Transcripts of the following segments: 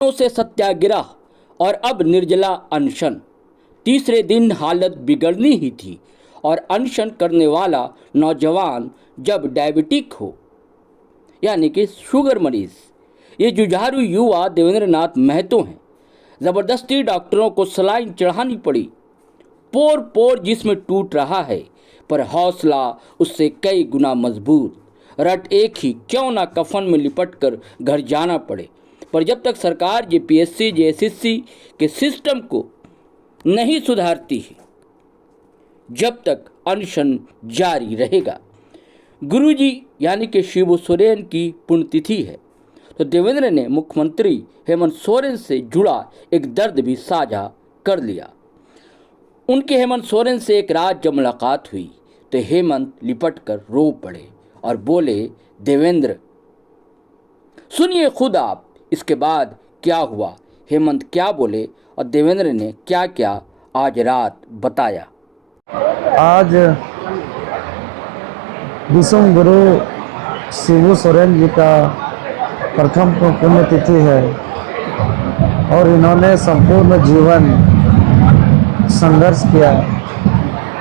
से सत्याग्रह और अब निर्जला अनशन। तीसरे दिन हालत बिगड़नी ही थी और अनशन करने वाला नौजवान जब डायबिटिक हो यानी कि शुगर मरीज। ये जुझारू युवा देवेंद्र नाथ महतो हैं। ज़बरदस्ती डॉक्टरों को सलाइन चढ़ानी पड़ी। पोर पोर जिसमें टूट रहा है, पर हौसला उससे कई गुना मजबूत। रट एक ही क्यों ना कफन में लिपट कर घर जाना पड़े, पर जब तक सरकार जेपीएससी जेएसएससी के सिस्टम को नहीं सुधारती है, जब तक अनशन जारी रहेगा। गुरुजी यानी कि शिबू सोरेन की पुण्यतिथि है, तो देवेंद्र ने मुख्यमंत्री हेमंत सोरेन से जुड़ा एक दर्द भी साझा कर लिया। उनके हेमंत सोरेन से एक रात जब मुलाकात हुई तो हेमंत लिपट कर रो पड़े और बोले, देवेंद्र सुनिए खुद आप, इसके बाद क्या हुआ। हेमंत क्या बोले और देवेंद्र ने क्या क्या आज रात बताया। आज विश्व गुरु शिबू सोरेन जी का प्रथम पुण्यतिथि है और इन्होंने संपूर्ण जीवन संघर्ष किया,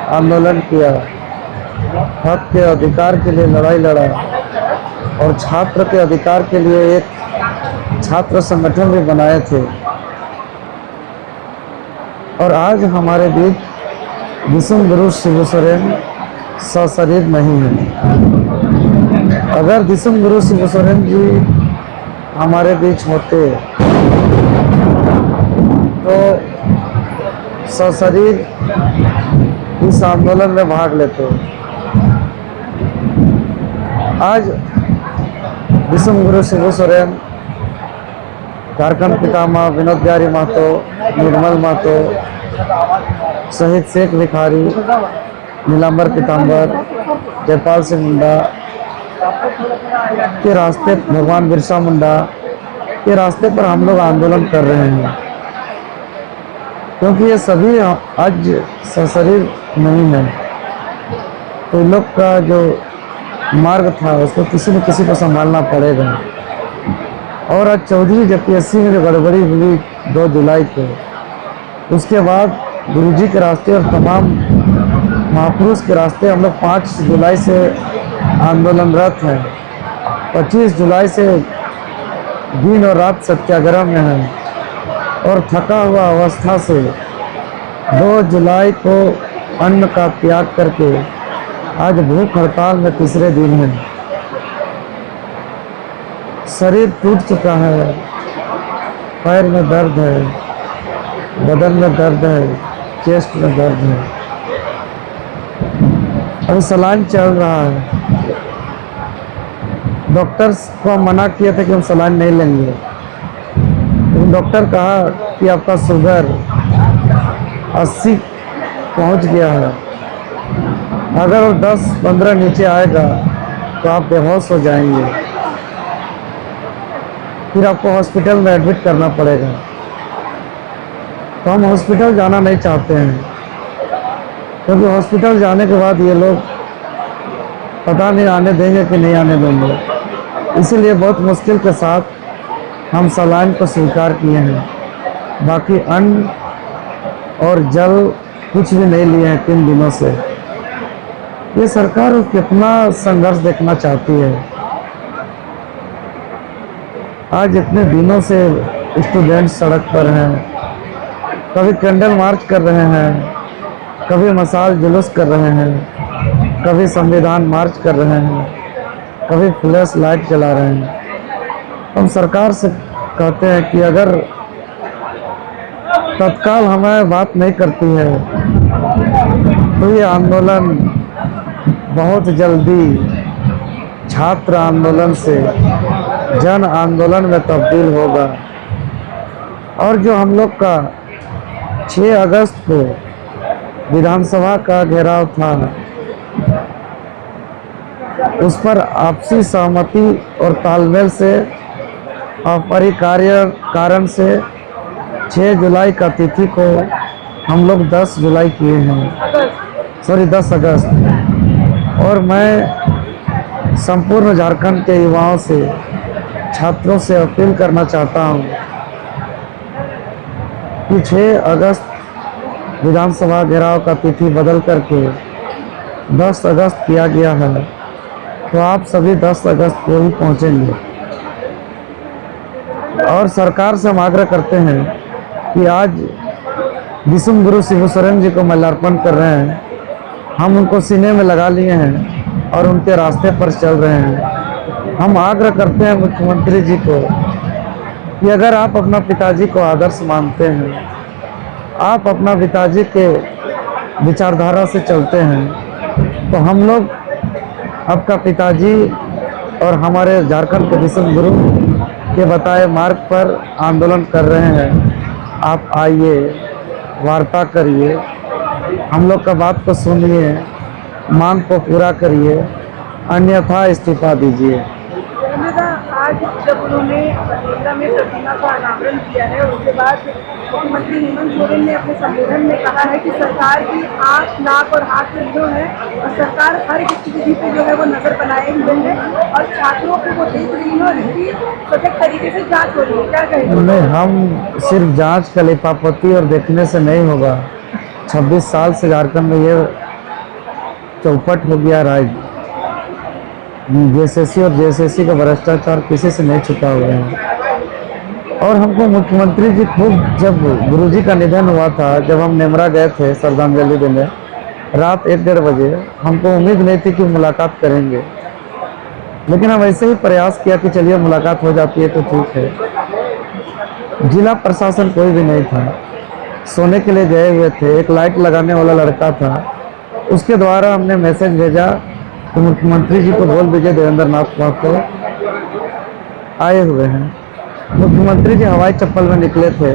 आंदोलन किया, हक के अधिकार के लिए लड़ाई लड़ा और छात्र के अधिकार के लिए एक छात्र संगठन भी बनाए थे। और आज हमारे बीच विश्व गुरु शिबू सोरेन सशरीर नहीं है। अगर विश्व गुरु शिबू सोरेन जी हमारे बीच होते तो सशरीर इस आंदोलन में भाग लेते। आज विश्व गुरु शिबू सोरेन, झारखंड पितामह विनोद बिहारी महतो, निर्मल महतो, शहीद शेख भिखारी, नीलांबर पीताम्बर, जयपाल सिंह मुंडा के रास्ते, भगवान बिरसा मुंडा के रास्ते पर हम लोग आंदोलन कर रहे हैं, क्योंकि ये सभी आज सशरीर नहीं है। तो इन लोग का जो मार्ग था उसको किसी न किसी को संभालना पड़ेगा। और आज 14वीं जेपीएससी में जो गड़बड़ी हुई 2 जुलाई को, उसके बाद गुरुजी के रास्ते और तमाम महापुरुष के रास्ते हम लोग 5 जुलाई से आंदोलनरत हैं। 25 जुलाई से दिन और रात सत्याग्रह में हैं और थका हुआ अवस्था से 2 जुलाई को अन्न का त्याग करके आज भूख हड़ताल में तीसरे दिन है। शरीर टूट चुका है, पैर में दर्द है, बदन में दर्द है, चेस्ट में दर्द है। अभी सलाइन चल रहा है। डॉक्टर्स को मना किए थे कि हम सलाइन नहीं लेंगे, लेकिन डॉक्टर कहा कि आपका शुगर 80 पहुंच गया है, अगर वो 10-15 नीचे आएगा तो आप बेहोश हो जाएंगे, फिर आपको हॉस्पिटल में एडमिट करना पड़ेगा। तो हम हॉस्पिटल जाना नहीं चाहते हैं, क्योंकि हॉस्पिटल जाने के बाद ये लोग पता नहीं आने देंगे कि नहीं आने देंगे। इसीलिए बहुत मुश्किल के साथ हम सलाइन को स्वीकार किए हैं। बाकी अन्न और जल कुछ भी नहीं लिए हैं 3 दिनों से। ये सरकार कितना संघर्ष देखना चाहती है। आज इतने दिनों से स्टूडेंट सड़क पर हैं, कभी कैंडल मार्च कर रहे हैं, कभी मशाल जुलूस कर रहे हैं, कभी संविधान मार्च कर रहे हैं, कभी फ्लैश लाइट जला रहे हैं। हम सरकार से कहते हैं कि अगर तत्काल हमें बात नहीं करती है तो ये आंदोलन बहुत जल्दी छात्र आंदोलन से जन आंदोलन में तब्दील होगा। और जो हम लोग का 6 अगस्त को विधानसभा का घेराव था, उस पर आपसी सहमति और तालमेल से अपरिहार्य कारण से 6 जुलाई का तिथि को हम लोग 10 जुलाई किए हैं, 10 अगस्त। और मैं संपूर्ण झारखंड के युवाओं से, छात्रों से अपील करना चाहता हूं कि 6 अगस्त विधानसभा घेराव का तिथि बदल करके 10 अगस्त किया गया है, तो आप सभी 10 अगस्त को ही पहुंचेंगे। और सरकार से हम आग्रह करते हैं कि आज विश्व गुरु शिबू सोरेन जी को माल्यार्पण कर रहे हैं, हम उनको सीने में लगा लिए हैं और उनके रास्ते पर चल रहे हैं। हम आग्रह करते हैं मुख्यमंत्री जी को कि अगर आप अपना पिताजी को आदर्श मानते हैं, आप अपना पिताजी के विचारधारा से चलते हैं, तो हम लोग आपका पिताजी और हमारे झारखंड के विश्व गुरु के बताए मार्ग पर आंदोलन कर रहे हैं। आप आइए, वार्ता करिए, हम लोग का बात को सुनिए, मांग को पूरा करिए, अन्यथा इस्तीफा दीजिए। आज जब उन्होंने बठेंडा में प्रतिमा का अनावरण किया है, उसके बाद मुख्यमंत्री हेमंत सोरेन ने अपने संबोधन में कहा है कि सरकार की आंख, नाक और हाथ में जो है और सरकार हर गतिविधि पे जो है वो नजर बनाए हुए है और छात्रों को वो देख रही है और इसकी सजग तरीके से जांच हो रही है। क्या कहेंगे? नहीं, हम सिर्फ जांच का लिपापोती और देखने से नहीं होगा। 26 साल से झारखंड में ये चौपट हो गया राज। जेएसएससी और जेएसएससी का भ्रष्टाचार किसी से नहीं छुपा हुआ है। और हमको मुख्यमंत्री जी खुद, जब गुरुजी का निधन हुआ था, जब हम नेमरा गए थे श्रद्धांजलि देने रात 1-1:30 बजे, हमको उम्मीद नहीं थी कि मुलाकात करेंगे, लेकिन हम ऐसे ही प्रयास किया कि चलिए मुलाकात हो जाती है तो ठीक है। जिला प्रशासन कोई भी नहीं था, सोने के लिए गए हुए थे। एक लाइट लगाने वाला लड़का था, उसके द्वारा हमने मैसेज भेजा तो मुख्यमंत्री जी को बोल दीजिए देवेंद्र नाथ महतो आए हुए हैं। मुख्यमंत्री जी हवाई चप्पल में निकले थे,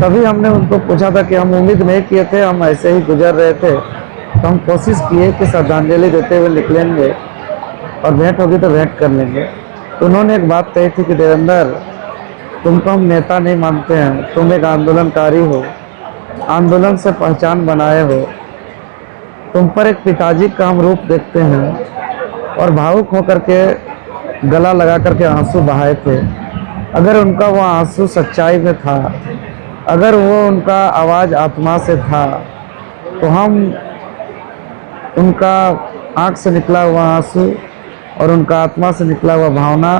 तभी हमने उनको पूछा था कि हम उम्मीद नहीं किए थे, हम ऐसे ही गुजर रहे थे, तो हम कोशिश किए कि श्रद्धांजलि देते हुए निकलेंगे और भेंट होगी तो भेंट कर लेंगे। तो उन्होंने एक बात कही थी कि देवेंद्र, तुमको हम नेता नहीं मानते हैं, तुम एक आंदोलनकारी हो, आंदोलन से पहचान बनाए हो, तुम पर एक पिताजी का हम रूप देखते हैं। और भावुक होकर के गला लगा करके आंसू बहाए थे। अगर उनका वो आंसू सच्चाई में था, अगर वो उनका आवाज़ आत्मा से था, तो हम उनका आँख से निकला हुआ आंसू और उनका आत्मा से निकला हुआ भावना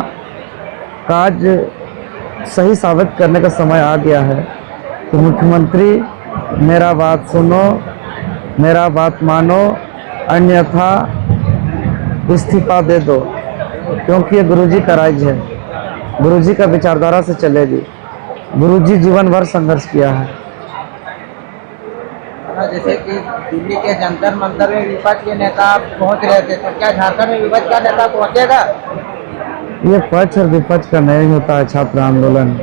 का आज सही साबित करने का समय आ गया है। तो मुख्यमंत्री, मेरा बात सुनो, मेरा बात मानो, अन्यथा इस्तीफा दे दो, क्योंकि ये गुरुजी का राज्य है, गुरुजी का विचारधारा से चलेगी। गुरुजी जीवन भर संघर्ष किया है। जैसे कि दिल्ली के जंतर मंतर में विपक्ष के नेता पहुंच रहे थे, तो क्या झारखंड में विपक्ष का नेता पहुंचेगा? ये पक्ष और विपक्ष का नहीं होता है छात्र आंदोलन।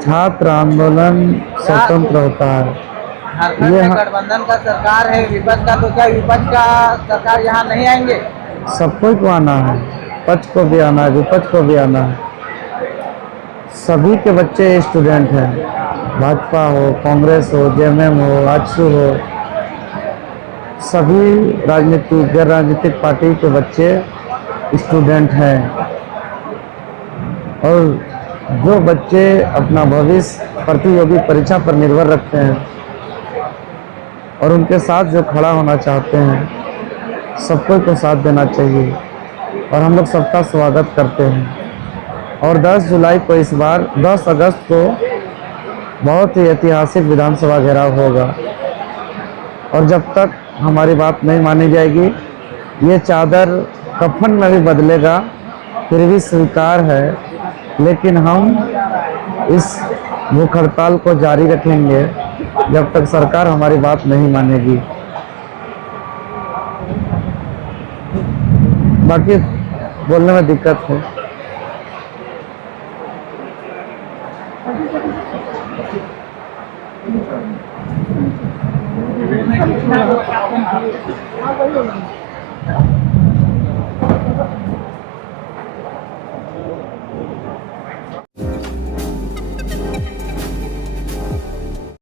छात्र आंदोलन स्वतंत्र होता है। झारखंड में गठबंधन का सरकार है, विपक्ष का, तो क्या विपक्ष का सरकार यहाँ नहीं आएंगे? सबको को आना है, पक्ष को भी आना है, विपक्ष को भी आना है। सभी के बच्चे स्टूडेंट हैं, भाजपा हो, कांग्रेस हो, जेएमएम हो, आजसू हो, सभी राजनीतिक गैर राजनीतिक पार्टी के बच्चे स्टूडेंट हैं। और जो बच्चे अपना भविष्य प्रतियोगी परीक्षा पर निर्भर रखते हैं और उनके साथ जो खड़ा होना चाहते हैं, सबको को साथ देना चाहिए और हम लोग सबका स्वागत करते हैं। और 10 जुलाई को, इस बार 10 अगस्त को बहुत ही ऐतिहासिक विधानसभा घेराव होगा और जब तक हमारी बात नहीं मानी जाएगी, ये चादर कफन में भी बदलेगा, फिर भी स्वीकार है, लेकिन हम इस भूख हड़ताल को जारी रखेंगे जब तक सरकार हमारी बात नहीं मानेगी। बाकी बोलने में दिक्कत है।